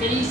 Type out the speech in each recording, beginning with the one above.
23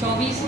24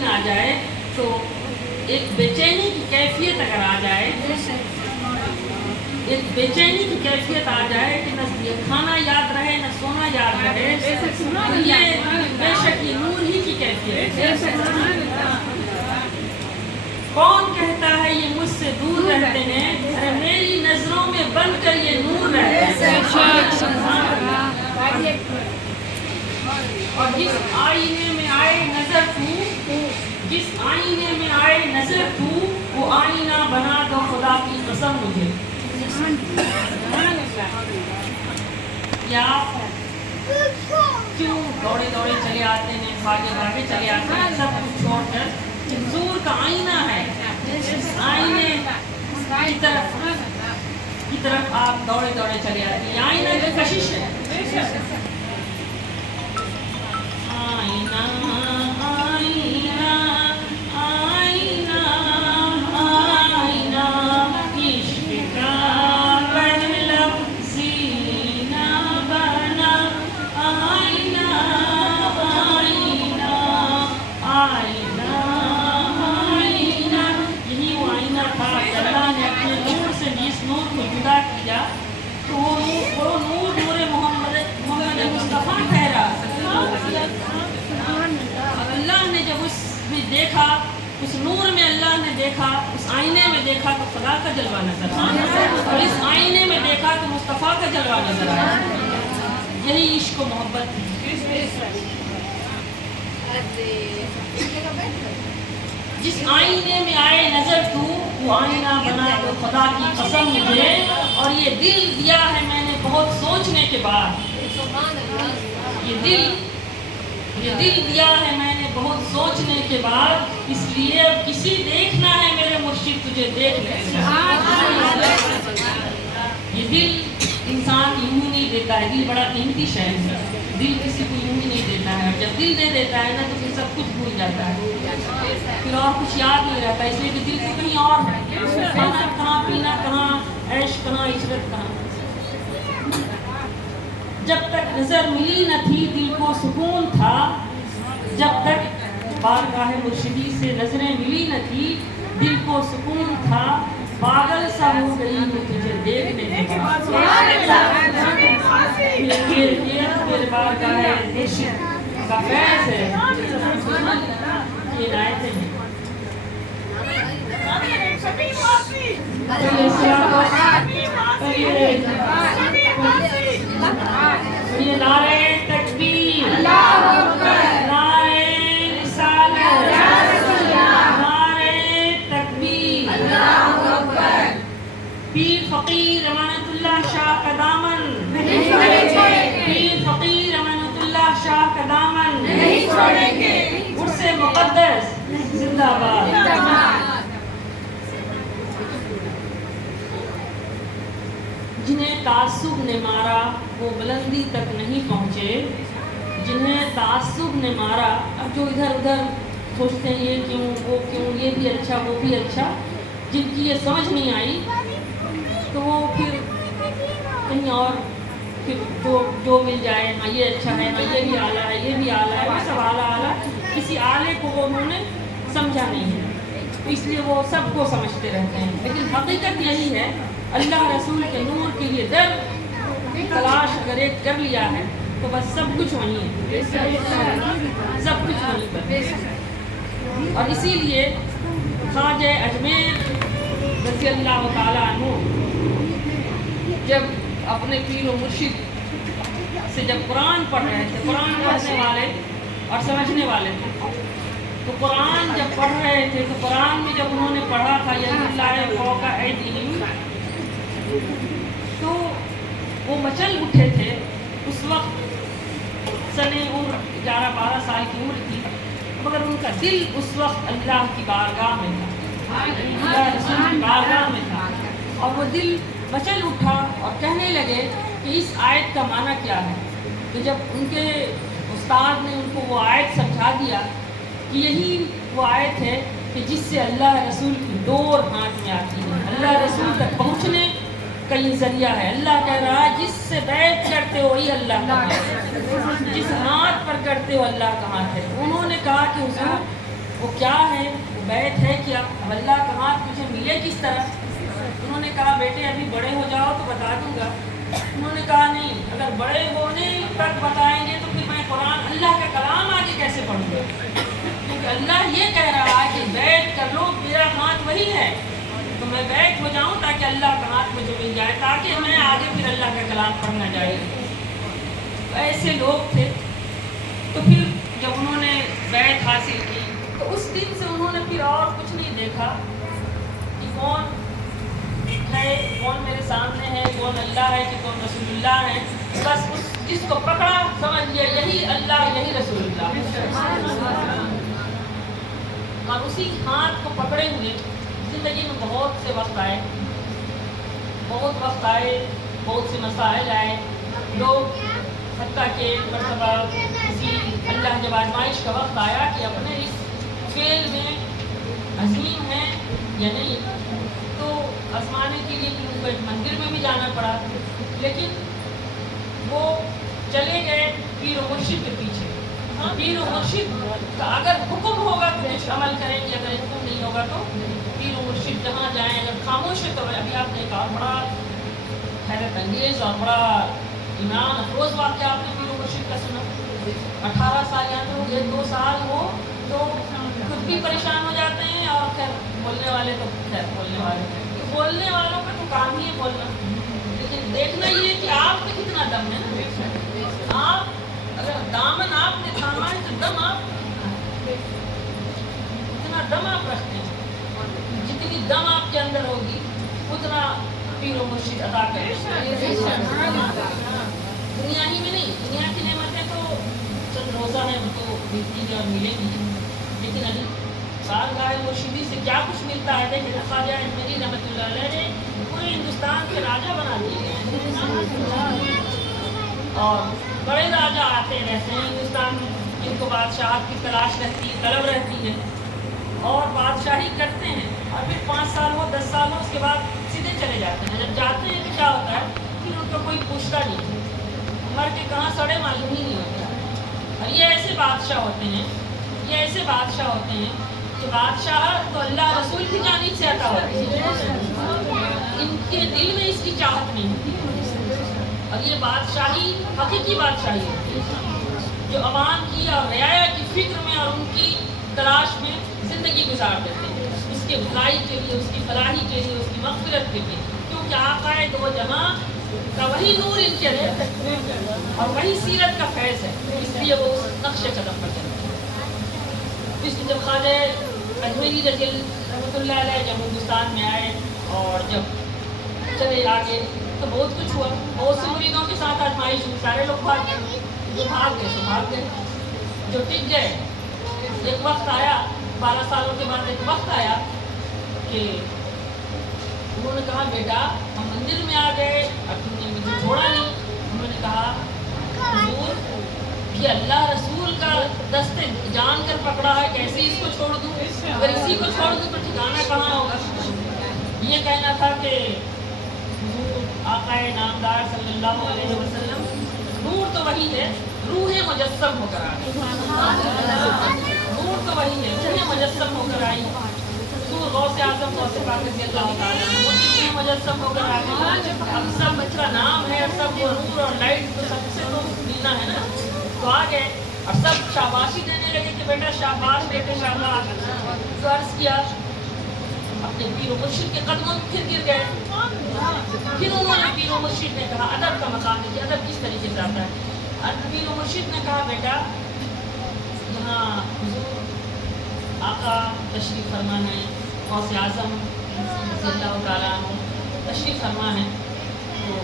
یقین آ جائے تو ایک بے چینی کی کیفیت اگر آ جائے، ایک بے چینی کی کیفیت آ جائے کہ نہ یہ کھانا یاد رہے نہ سونا یاد رہے، تو یہ بے شک یہ نور ہی کی کیفیت ہے۔ کون کہتا ہے یہ مجھ سے دور رہتے ہیں؟ ارے میری نظروں میں بن کر یہ نور رہتے ہیں۔ اور جس آئینے میں آئے نظر تو، جس آئینے میں آئے نظر تو، وہ آئینہ بنا دو خدا کی قسم مجھے۔ یا کیوں دوڑے دوڑے چلے آتے ہیں، بھاگے بھاگے چلے آتے ہیں سب کچھ چھوڑ کر؟ حضور کا آئینہ ہے، اس آئینے کی طرف آپ دوڑے دوڑے چلے آتے ہیں۔ یہ آئینہ کی کشش ہے۔ آئینہ آئینہ آئینہ آئینہ عشق کا پہلا زینہ بنا، آئینہ آئینہ آئینہ آئینہ۔ یہی وہ آئینہ تھا کہ اللہ نے اپنے نور سے جس نور کو جدا کیا تو وہ نور نور محمد مصطفیٰ ٹھہرا۔ اللہ نے جب اس میں دیکھا، اس نور میں اللہ نے دیکھا، اس آئینے میں دیکھا تو خدا کا جلوہ نظر آیا، اور اس آئینے میں دیکھا تو مصطفیٰ کا جلوہ نظر آیا۔ یہی عشق و محبت ہے۔ جس آئینے میں آئے نظر تو، وہ آئینہ بنا دو خدا کی قسم مجھے، اور یہ دل دیا ہے میں نے بہت سوچنے کے بعد، یہ دل دیا ہے میں نے بہت سوچنے کے بعد، اس لیے اب کسی دیکھنا ہے میرے مرشد تجھے دیکھ لے۔ یہ دل انسان یوں ہی نہیں دیتا ہے، دل بڑا قیمتی شے ہے، دل کسی کو یوں ہی نہیں دیتا ہے، اور جب دل دے دیتا ہے نا تو پھر سب کچھ بھول جاتا ہے، پھر اور کچھ یاد نہیں رہتا، اس لیے کہ دل سے کہیں اور ہے، کھانا کہاں، پینا کہاں، عیش کہاں، عشرت کہاں۔ جب تک نظر ملی نہ تھی دل کو سکون تھا، جب تک بارگاہ مرشدی سے نظریں ملی نہ تھی دل کو سکون تھا، پاگل سا ہو گئی ہوں تجھے دیکھنے کے بعد۔ میرے بارگاہ مرشد کا فیض ہے، یہ عنایتیں ہیں۔ یہ نعرے تکبیر، نعرے رسالت، نعرے تکبیر۔ پیر فقیر امانت اللہ شاہ کا دامن، پیر فقیر امانت اللہ شاہ کا دامن عرص مقدس زندہ باد۔ جنہیں تعصب نے مارا وہ بلندی تک نہیں پہنچے، جنہیں تعصب نے مارا، اب جو ادھر ادھر سوچتے ہیں یہ کیوں وہ کیوں، یہ بھی اچھا وہ بھی اچھا، جن کی یہ سمجھ نہیں آئی تو وہ پھر کہیں اور پھر جو مل جائے، ہاں یہ اچھا ہے، ہاں یہ بھی اعلیٰ ہے، یہ بھی اعلیٰ ہے، وہ سب اعلیٰ، کسی اعلیٰ کو وہ انہوں نے سمجھا نہیں ہے، اس لیے وہ سب کو سمجھتے رہتے ہیں۔ لیکن حقیقت یہی ہے، اللہ رسول کے نور کے لیے در تلاش اگر ایک کر لیا ہے تو بس سب کچھ وہیں ہے، سب کچھ وہیں پر۔ اور اسی لیے خواجہ اجمیر رضی اللہ تعالیٰ عنہ جب اپنے پیر و مرشد سے جب قرآن پڑھ رہے تھے، قرآن پڑھنے والے اور سمجھنے والے تھے، تو قرآن جب پڑھ رہے تھے تو قرآن میں جب انہوں نے پڑھا تھا ید اللہ فوق ایدیہم، تو وہ مچل اٹھے تھے۔ اس وقت سن 11-12 سال کی عمر تھی، مگر ان کا دل اس وقت اللہ کی بارگاہ میں تھا، اللہ رسول کی بارگاہ میں تھا، اور وہ دل مچل اٹھا اور کہنے لگے کہ اس آیت کا معنی کیا ہے۔ تو جب ان کے استاد نے ان کو وہ آیت سمجھا دیا کہ یہی وہ آیت ہے کہ جس سے اللہ رسول کی ڈور ہاتھ میں آتی ہے، اللہ رسول تک پہنچنے کا یہ ذریعہ ہے۔ اللہ کہہ رہا ہے جس سے بیعت کرتے ہو وہی اللہ کا ہاتھ ہے، جس ہاتھ پر کرتے ہو اللہ کا ہاتھ ہے۔ انہوں نے کہا کہ حضور وہ کیا ہے، وہ بیت ہے کیا، اب اللہ کا ہاتھ مجھے ملے کس طرح؟ انہوں نے کہا بیٹے ابھی بڑے ہو جاؤ تو بتا دوں گا۔ انہوں نے کہا نہیں، اگر بڑے ہونے تک بتائیں گے تو پھر میں قرآن اللہ کا کلام آگے کیسے پڑھوں گا؟ کیونکہ اللہ یہ کہہ رہا ہے کہ بیعت کر لو، میرا ہاتھ وہی ہے، تو میں بیعت ہو جاؤں تاکہ اللہ کا ہاتھ مجھے مل جائے، تاکہ میں آگے پھر اللہ کا کلام پڑھنا جائے۔ ایسے لوگ تھے۔ تو پھر جب انہوں نے بیعت حاصل کی تو اس دن سے انہوں نے پھر اور کچھ نہیں دیکھا کہ کون ہے، کون میرے سامنے ہے، کون اللہ ہے کہ کون رسول اللہ ہے، بس اس جس کو پکڑا سمجھ لیا یہی اللہ یہی رسول اللہ، اور اسی ہاتھ کو پکڑے ہوئے زندگی میں بہت سے وقت آئے، بہت سے مسائل آئے، لوگ حتیٰ کہ مرتبہ کسی اللہ جب آزمائش کا وقت آیا کہ اپنے اس فعل میں عظیم ہے یا نہیں، تو آزمانے کے لیے پھر ان کو ایک مندر میں بھی جانا پڑا، لیکن وہ چلے گئے پیر و مرشد کے پیچھے۔ پیر و مرشد کا اگر حکم ہوگا تو کچھ عمل کریں گے، اگر حکم نہیں ہوگا تو پیر و مرشد جہاں جائیں، اگر خاموش ہے تو ابھی آپ نے ایک اور بڑا حیرت انگیز اور بڑا ایمان افروز واقعہ آپ نے پیر و مرشد کا سنا۔ 18 سال یا تو 2 سال ہو تو خود بھی پریشان ہو جاتے ہیں، اور خیر بولنے والے تو بولنے والوں کا تو کام ہی ہے بولنا، لیکن دیکھنا یہ ہے کہ آپ میں کتنا دم ہے۔ آپ اگر دامن آپ نے تھاما ہے تو دم آپ اتنا دم آپ رکھتے ہیں، جتنی دم آپ کے اندر ہوگی اتنا پیر و مرشد عطا کرے۔ دنیا ہی میں نہیں، دنیا کی نعمتیں تو چند روزہ ہے، وہ تو ملتی ہے اور ملے گی، لیکن ابھی بارگاہ مرشدی سے کیا کچھ ملتا ہے۔ دیکھیں خواجہ اجمیری رحمۃ اللہ علیہ نے پورے ہندوستان کے راجا بنا دیے، اور بڑے راجا آتے رہتے ہیں ہندوستان میں، جن کو بادشاہت کی تلاش رہتی ہے، طلب رہتی ہے، اور بادشاہی کرتے ہیں، اور پھر 5 سال ہو 10 سال ہو اس کے بعد سیدھے چلے جاتے ہیں۔ جب جاتے ہیں تو کیا ہوتا ہے، پھر ان کو کوئی پوچھتا نہیں، مر کے کہاں سڑے معلوم ہی نہیں ہوتا۔ اور یہ ایسے بادشاہ ہوتے ہیں کہ بادشاہ تو اللہ رسول کی جانب سے عطا ہوتی ہے، ان کے دل میں اس کی چاہت نہیں ہوتی، اور یہ بادشاہی حقیقی بادشاہی ہوتی ہے جو عوام کی اور رعایا کی فکر میں اور ان کی تلاش میں زندگی گزار دیتے ہیں، اس کے بھلائی کے لیے، اس کی فلاحی کے لیے، اس کی مغفرت کے لیے، کیونکہ آقا دو جہاں کا وہی نور ان کے اندر ہے اور وہی سیرت کا فیض ہے، اس لیے وہ نقش قدم پر چلتے ہیں۔ اس لیے جب خواجہ اجمیری رحمۃ اللہ علیہ جب ہندوستان میں آئے اور جب چلے آگے تو بہت کچھ ہوا، بہت سے مریدوں کے ساتھ آزمائش ہوئی، سارے لوگ بھاگ گئے، جو بھاگ گئے سو بھاگ گئے، جو ٹک گئے ایک وقت آیا، 12 سالوں کے بعد ایک وقت آیا کہ انہوں نے کہا بیٹا ہم مندر میں آ گئے اور تم نے مجھے چھوڑا نہیں۔ انہوں نے کہا حضور کہ اللہ رسول کا دست جان کر پکڑا ہے، کیسے اس کو چھوڑ دوں، اگر اسی کو چھوڑ دوں تو ٹھکانا کہاں ہوگا۔ یہ کہنا تھا کہ حضور آقا نامدار صلی اللہ علیہ وسلم نور تو وہی ہے، روح مجسم ہو کر آئی، نور تو وہی ہے، روح مجسم ہو کر آئی، حضور غوث اعظم غوث پاک رضی اللہ تعالیٰ وہ روح مجسم ہو کر آئی، اب سب کا نام ہے، سب وہ نور اور لائٹ تو سب سے تو ملنا ہے نا، تو آ گئے اور سب شاباشی دینے لگے کہ بیٹا شاباش بیٹے شاباش، تو عرض کیا اپنے پیر و مرشد کے قدموں میں پھر گر گئے، پھر انہوں نے پیر و مرشد نے کہا ادب کا مقام ہے کہ ادب کس طریقے سے آتا ہے، پیر و مرشد نے کہا بیٹا یہاں حضور آقا تشریف فرما ہے، غوث اعظم رضی اللہ تعالیٰ عنہ تشریف فرما ہے، تو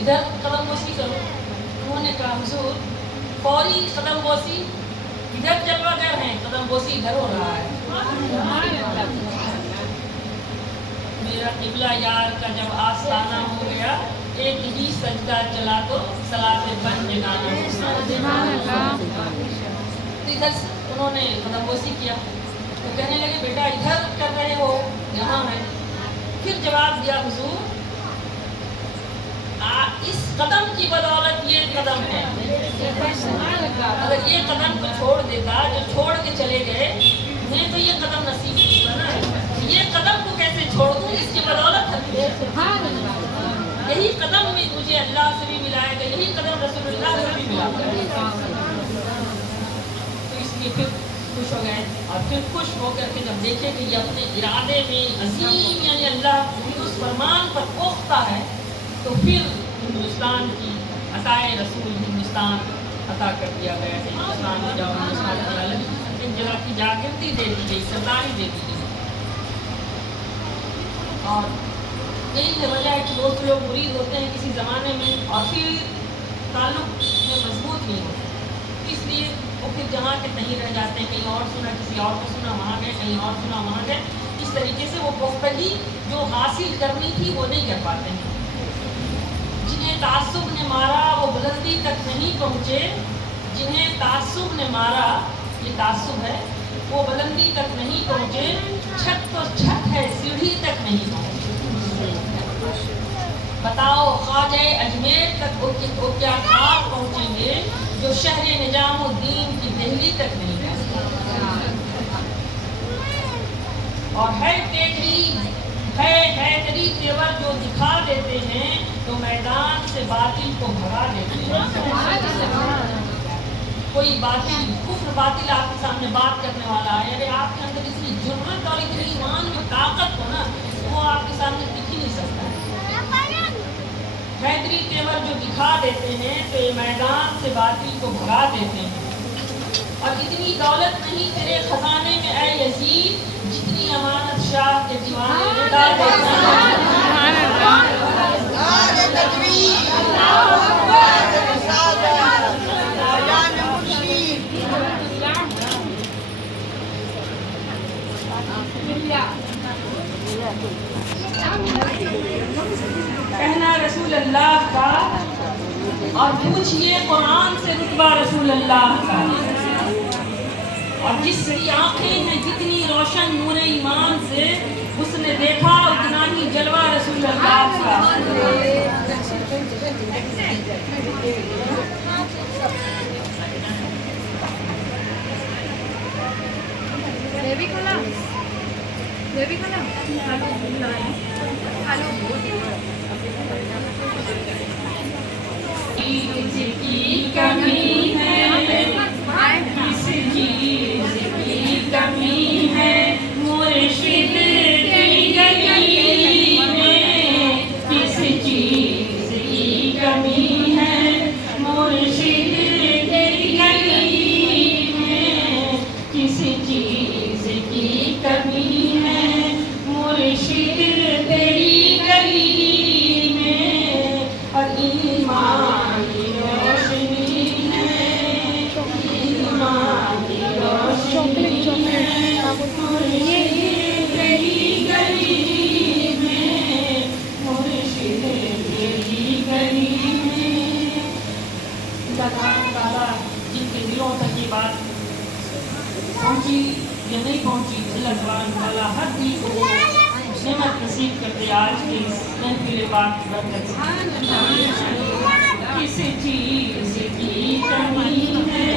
ادھر قدم بوسی کرو۔ انہوں نے کہا حضور فوری قدم بوسی ادھر چلوا گئے ہیں، قدم بوسی ادھر ہو رہا ہے، میرا قبلہ یار کا جب آستانہ ہو گیا، ایک ہی سجدہ چلا تو صلاۃ بن جگانا، تو ادھر انہوں نے قدم بوسی کیا، تو کہنے لگے بیٹا ادھر کر رہے ہو یہاں ہے، پھر جواب دیا حضور اس قدم کی بدولت یہ قدم ہے، اگر یہ قدم کو چھوڑ دیتا جو چھوڑ کے چلے گئے انہیں تو یہ قدم نصیب نہیں ہوا نا، یہ قدم کو کیسے چھوڑ دوں، اس کی بدولت یہی قدم میں مجھے اللہ سے بھی ملائے گا، یہی قدم رسول اللہ سے بھی ملا گا۔ تو اس لیے پھر خوش ہو گئے، اور پھر خوش ہو کر کے جب دیکھے کہ یہ اپنے ارادے میں عظیم یعنی اللہ اس فرمان پر پختہ ہے، تو پھر ہندوستان کی عطائے رسول ہندوستان عطا کر دیا گیا کہ ہندوستان میں جاؤ، ہندوستان کی الگ ایک جگہ کی جاگرتی دے دی گئی، سرداری دے دی گئی۔ اور یہی ہے وجہ ہے کہ دوست لوگ مرید ہوتے ہیں کسی زمانے میں اور پھر تعلق میں مضبوط نہیں ہوتے، اس لیے وہ پھر جہاں کے کہیں رہ جاتے ہیں، کہیں اور سنا، کسی اور کو سنا وہاں گئے، کہیں اور سنا وہاں گئے، اس طریقے سے وہ پختگی جو حاصل کرنی تھی وہ نہیں کر پاتے ہیں۔ جنہیں تعصب نے مارا وہ بلندی تک نہیں پہنچے، جنہیں تعصب نے مارا، یہ تعصب ہے، وہ بلندی تک نہیں پہنچے، چھت تو چھت ہے سیڑھی تک نہیں پہنچے۔ بتاؤ خواجہ اجمیر تک وہ کیا خاک پہنچیں گے جو شہر نظام الدین کی دہلی تک نہیں پہنچے۔ اور ہے تیری تیور جو دکھا دیتے ہیں تو میدان سے باطل کو بھگا دیتے ہیں۔ کوئی باطل کفر باطل آپ کے سامنے بات کرنے والا ہے، ارے آپ کے اندر اتنی جرأت اور اتنی ایمان میں طاقت ہو نا، وہ آپ کے سامنے دکھ ہی نہیں سکتا ہے۔ حیدری تیور جو دکھا دیتے ہیں تو یہ میدان سے باطل کو بھگا دیتے ہیں۔ اور اتنی دولت نہیں تیرے خزانے میں اے یزید، جتنی امانت شاہ کے دیوانے میں ڈال دیتے ہیں۔ کہنا رسول اللہ کا اور پوچھئے قرآن سے رتبہ رسول اللہ کا، اور جس کی آنکھیں ہیں جتنی روشن نور ایمان سے، اس نے دیکھا اتنا ہی جلوہ رسول اللہ کا۔ کس کی کمی ہے، کس چیز کی کمی ہے، مرشد کی گلی میں کس چیز کی کمی ہے، مرشد کی گلی میں کس چیز کی کمی ہے، مرشد تیری گلی میں، اور ایمان کی روشنی ہے، ایمان کی روشنی ہے، مرشد تیری گلی میں، مرشد تیری گلی میں۔ اللہ تعالیٰ جن کے دلوں تک یہ بات پہنچی یا نہیں پہنچی، اللہ تعالیٰ ہر دل کو وہ نعمت نصیب کرتے آج کے اس محفل پاک کی برکت سے۔ کس چیز کی کمی ہے،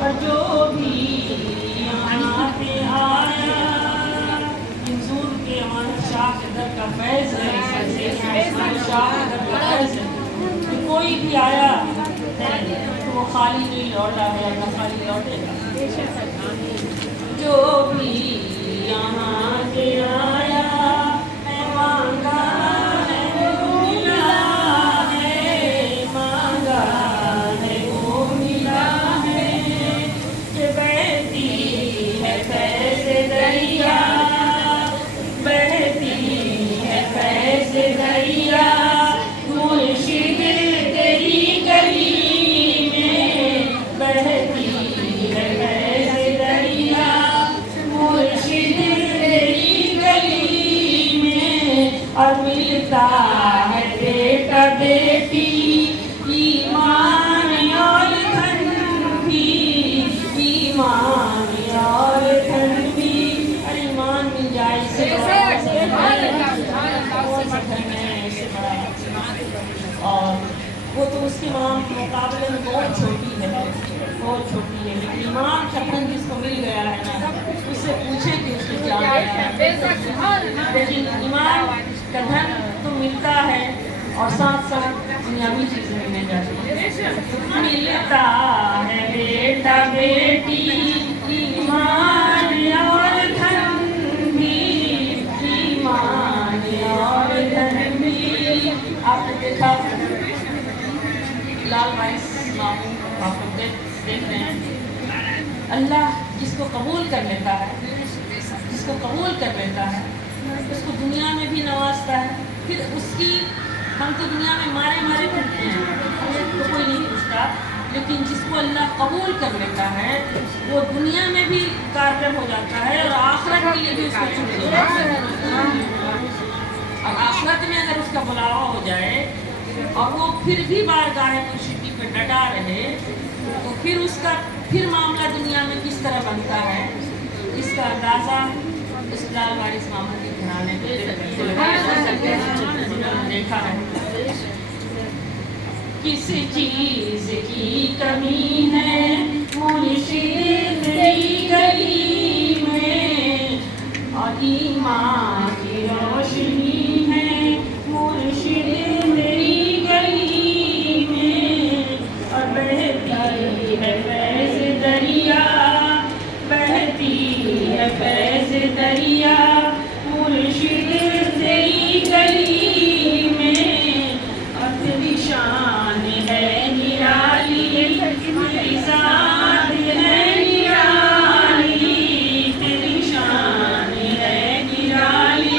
اور جو بھی یہاں پہ آیا، منظور کے امانت شاہ کے در کا فیض ہے، امانت شاہ کے در کا فیض ہے کہ کوئی بھی آیا تو وہ خالی نہیں لوٹا ہے، نہ خالی لوٹے گا۔ جو بھی یہاں سے آیا ہے مانگا ہے وہ ملا ہے، مانگا ہے وہ ملا ہے، کہ بہتی ہے فیض دریا، بہتی ہے فیض دریا، مرشد تیری گلی میں بہتی ہے فیض دریا، مرشد تیری گلی اس کے مقابلے میں بہت چھوٹی ہے، بہت چھوٹی ہے، لیکن ایمان کا دھن جس کو مل گیا ہے نا، اس سے پوچھیں کہ اس کو کیا ملا ہے۔ لیکن ایمان کا دھن تو ملتا ہے اور ساتھ ساتھ دنیاوی چیزیں ملنے جاتی ہیں۔ ملتا ہے بیٹا بیٹی ایمان اور دھن بھی، ایمان اور دھن بھی۔ آپ نے دیکھا لال وائس ماموں، آپ کو دیکھ رہے ہیں، اللہ جس کو قبول کر لیتا ہے، جس کو قبول کر لیتا ہے اس کو دنیا میں بھی نوازتا ہے۔ پھر اس کی، ہم تو دنیا میں مارے مارے پھرتے ہیں، ہمیں تو کوئی نہیں پوچھتا، لیکن جس کو اللہ قبول کر لیتا ہے وہ دنیا میں بھی کارگر ہو جاتا ہے اور آخرت کے لیے بھی اس کو چن لیتا ہے۔ اور آخرت میں اگر اس کا بلاوا ہو جائے اور وہ پھر بھی بارگاہ مرشدی پہ ڈٹا رہے تو پھر اس کا معاملہ دنیا میں کس طرح بنتا ہے، اس کا اندازہ اس لال وارث ماموں کے گھرانے میں دیکھا ہے۔ کس چیز کی کمی ہے مرشد تیری گلی میں، اور ایمان کی روشنی ہے مرشد تیری گلی میں، اور بہتی ہے فیض دریا، بہتی ہے فیض دریا مرشد تیری گلی میں، اور تیری شان ہے نرالی، تیری ذات ہے نرالی، تیری شان ہے نرالی،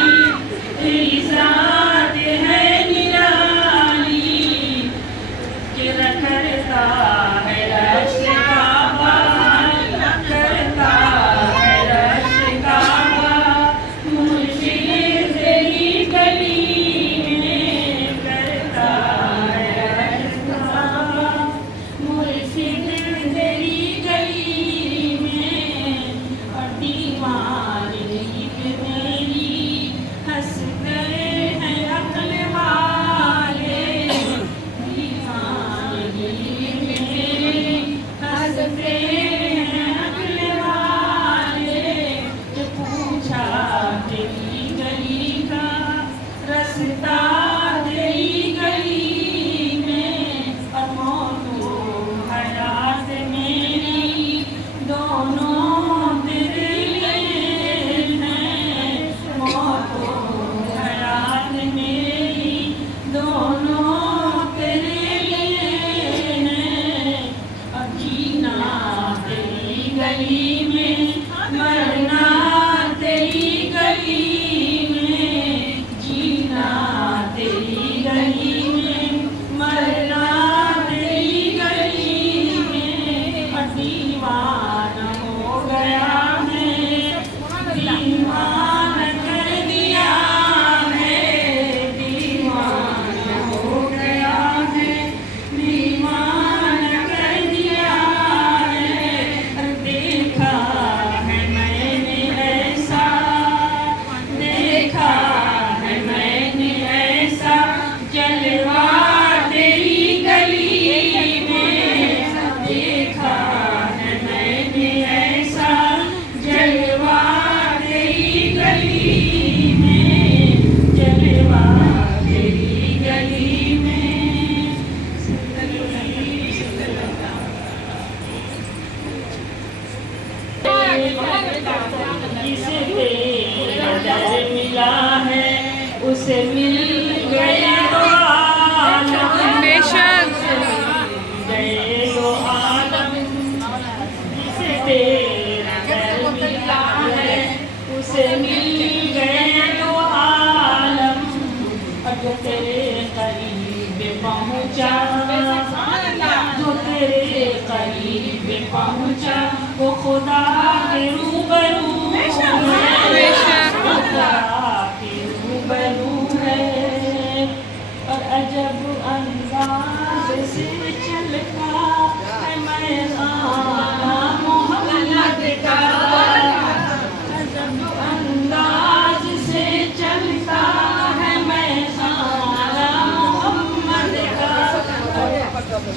تیری ذات ہے نرالی، کہ رکھتا ہے رش کعبہ، کرتا ہے رش کعبہ مرشد تیری گلی میں، کرتا ہے رش کعبہ مرشد تیری گلی میں، اور دیوانگی پہ میری ہنستے ہیں عقل والے، دیوانگی پہ میری ہنستے ہیں عقل والے، جو پوچھا تیری گلی کا رستہ تیری گلی میں، اور موت و حیات میری دونوں تیرے لیے ہیں، موت و حیات میری دونوں تیرے لیے ہیں، اور جینا تیری گلی میں، مرنا تیری گلی میں، جینا تیری گلی میں، مرنا تیری گلی میں، اور دیوانہ ہو گیا ہے، دیوانہ کر دیا ہے، دیوانہ ہو گیا ہے، دیوانہ کر دیا ہے، اور دیکھا ہے میں نے ایسا، دیکھا ہے میں نے ایسا جلوہ تیری گلی میں، دیکھا ہے میں نے ایسا جلوہ تیری گلی میں، جلوہ تیری گلی میں۔ جسے تیرا در ملا ہے اسے مل گئے دو عالم، بے شک گئے دو عالم، جسے تیرا در ملا ہے اسے مل گئے دو عالم، اور جو تیرے قریب پہنچا، جو تیرے قریب پہنچا وہ خدا کے روبرو ہے، خدا کے روبرو ہے، اور عجب انداز سے چلتا ہے میدان محمد کا، عجب انداز سے چلتا ہے میدان محمد کا،